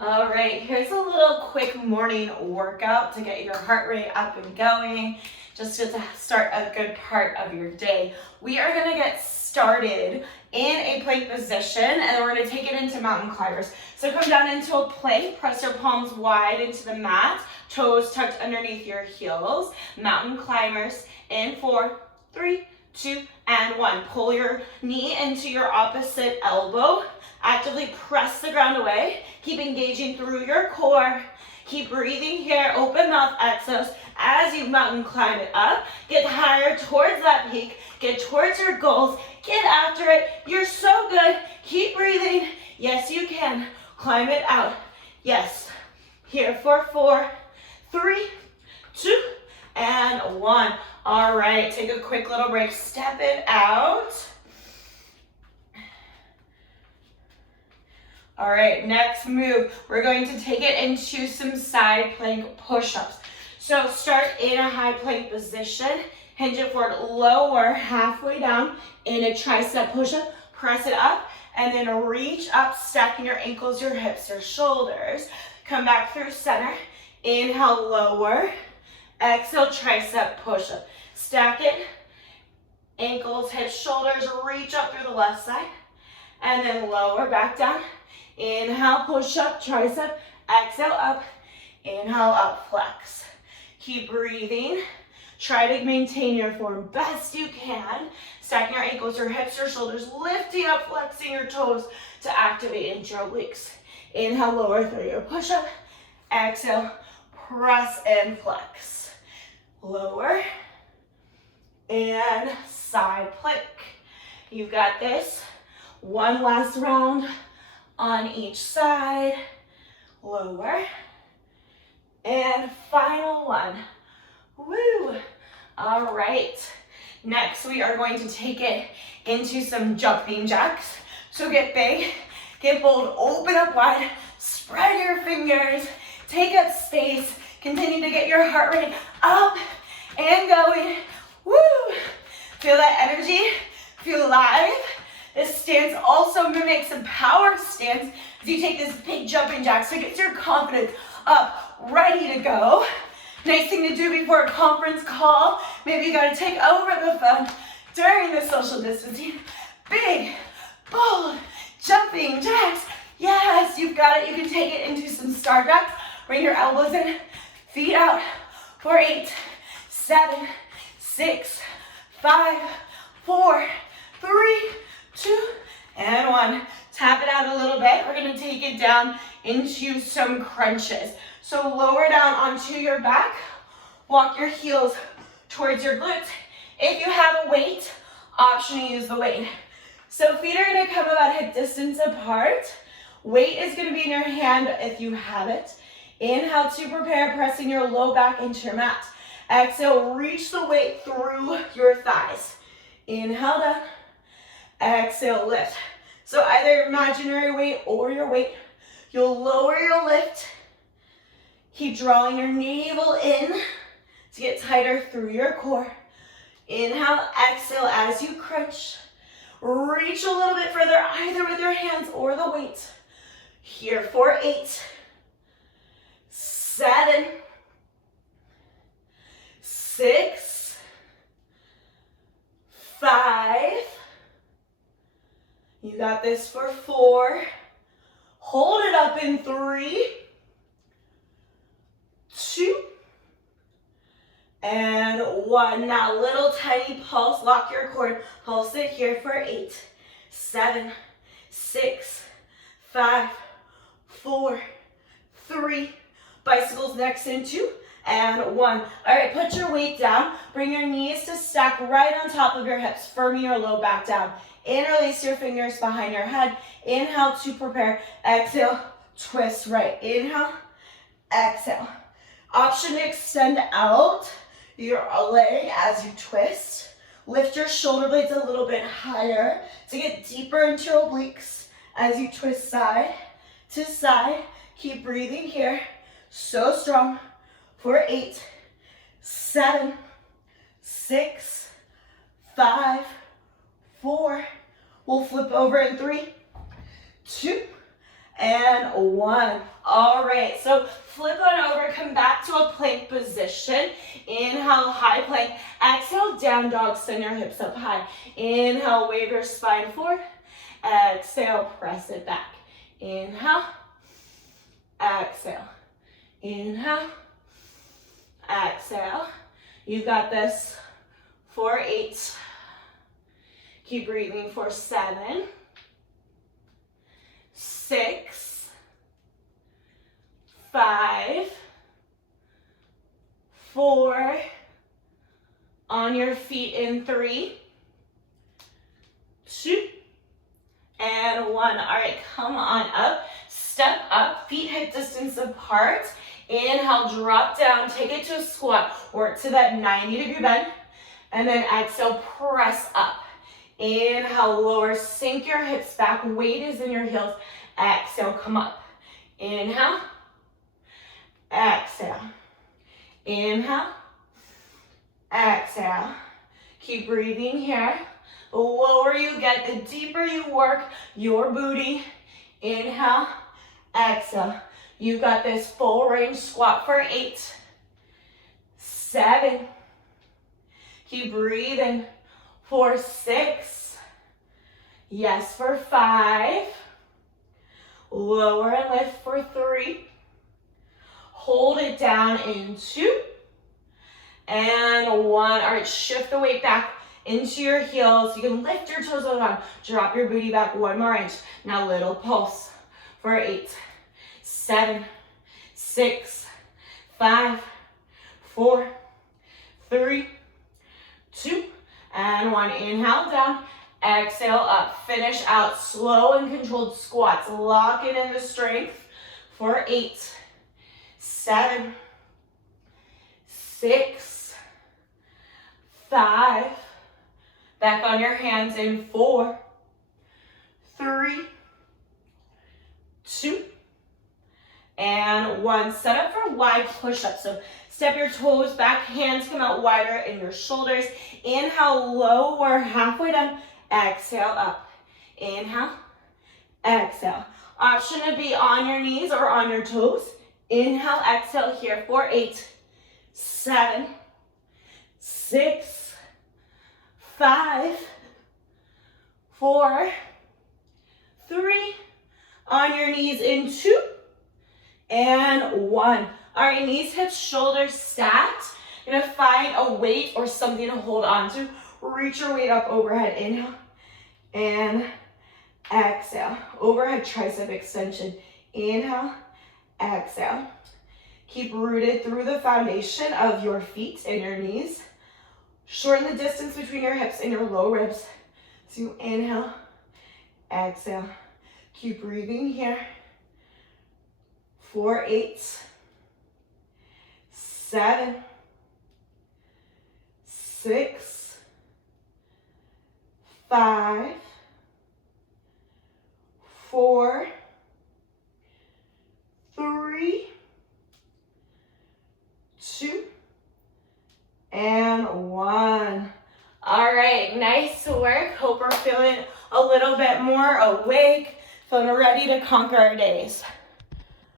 All right, here's a little quick morning workout to get your heart rate up and going, just to start a good part of your day. We are gonna get started in a plank position, and then we're gonna take it into mountain climbers. So come down into a plank, press your palms wide into the mat, toes tucked underneath your heels. Mountain climbers in 4, 3, 2, and 1. Pull your knee into your opposite elbow. Actively press the ground away. Keep engaging through your core. Keep breathing here. Open mouth exhales as you mountain climb it up. Get higher towards that peak. Get towards your goals. Get after it. You're so good. Keep breathing. Yes, you can. Climb it out. Yes. Here for 4, 3, 2, and 1. All right, take a quick little break. Step it out. All right, next move, we're going to take it into some side plank push-ups. So start in a high plank position, hinge it forward, lower halfway down in a tricep push-up, press it up, and then reach up, stacking your ankles, your hips, your shoulders. Come back through center, inhale, lower, exhale, tricep push-up. Stack it, ankles, hips, shoulders, reach up through the left side, and then lower, back down. Inhale, push up, tricep, exhale, up, inhale, up, flex. Keep breathing. Try to maintain your form best you can. Stacking your ankles, your hips, your shoulders, lifting up, flexing your toes to activate into your obliques. Inhale, lower through your push up. Exhale, press and flex. Lower and side plank. You've got this. One last round on each side. Lower and final one. Woo! All right, next we are going to take it into some jumping jacks. So get big, get bold, open up wide, spread your fingers, take up space, continue to get your heart rate up and going. Woo! Feel that energy, feel alive. This stance also mimics a power stance as you take this big jumping jack. So it gets your confidence up, ready to go. Nice thing to do before a conference call. Maybe you gotta take over the phone during the social distancing. Big, bold, jumping jacks. Yes, you've got it. You can take it into some star jacks. Bring your elbows in, feet out for 8, 7, 6, 5, 4, 3, 2, and 1. Tap it out a little bit. We're gonna take it down into some crunches. So lower down onto your back. Walk your heels towards your glutes. If you have a weight, option to use the weight. So feet are gonna come about hip distance apart. Weight is gonna be in your hand if you have it. Inhale to prepare, pressing your low back into your mat. Exhale, reach the weight through your thighs. Inhale down. Exhale, lift. So either your imaginary weight or your weight. You'll lower your lift. Keep drawing your navel in to get tighter through your core. Inhale, exhale as you crunch. Reach a little bit further, either with your hands or the weight. Here for 8, 7, 6, 5. You got this for 4. Hold it up in 3, 2, and 1. Now little tiny pulse, lock your core. Pulse it here for 8, 7, 6, 5, 4, 3. Bicycles next in 2 and 1. All right, put your weight down. Bring your knees to stack right on top of your hips, firming your low back down. Interlace your fingers behind your head. Inhale to prepare. Exhale, twist right. Inhale, exhale. Option to extend out your leg as you twist. Lift your shoulder blades a little bit higher to get deeper into your obliques as you twist side to side. Keep breathing here. So strong for 8, 7, 6, 5, 4. We'll flip over in 3, 2, and 1. All right, so flip on over, come back to a plank position. Inhale, high plank. Exhale, down dog, send your hips up high. Inhale, wave your spine forward. Exhale, press it back. Inhale, exhale. Inhale, exhale. You've got this for 8. Keep breathing for 7, 6, 5, 4, on your feet in 3, 2, and 1. All right, come on up, step up, feet hip distance apart. Inhale, drop down, take it to a squat, work to that 90-degree bend, and then exhale, press up. Inhale, lower, sink your hips back, weight is in your heels. Exhale, come up. Inhale, exhale. Inhale, exhale. Keep breathing here. The lower you get, the deeper you work your booty. Inhale, exhale. You've got this full range squat for 8, 7. Keep breathing for 6. Yes, for 5. Lower and lift for 3. Hold it down in 2. And 1. All right, shift the weight back into your heels. You can lift your toes on. Drop your booty back 1 more inch. Now little pulse for 8, 7, 6, 5, 4, 3, 2, and 1. Inhale down, exhale up. Finish out slow and controlled squats. Locking in the strength for 8, 7, 6, 5. Back on your hands in 4, 3, 2, and 1. Set up for wide push-up. So step your toes back, hands come out wider in your shoulders. Inhale, lower, halfway down. Exhale, up. Inhale, exhale. Option to be on your knees or on your toes. Inhale, exhale here for 8, 7, 6, 5, 4, 3, on your knees in 2, and 1. All right, knees, hips, shoulders stacked. You're gonna find a weight or something to hold on to. Reach your weight up overhead. Inhale and exhale. Overhead tricep extension. Inhale, exhale. Keep rooted through the foundation of your feet and your knees. Shorten the distance between your hips and your low ribs. So you inhale, exhale. Keep breathing here. For 8, 7, 6, 5, 4, 3, 2, and 1. All right, nice work. Hope we're feeling a little bit more awake, feeling ready to conquer our days.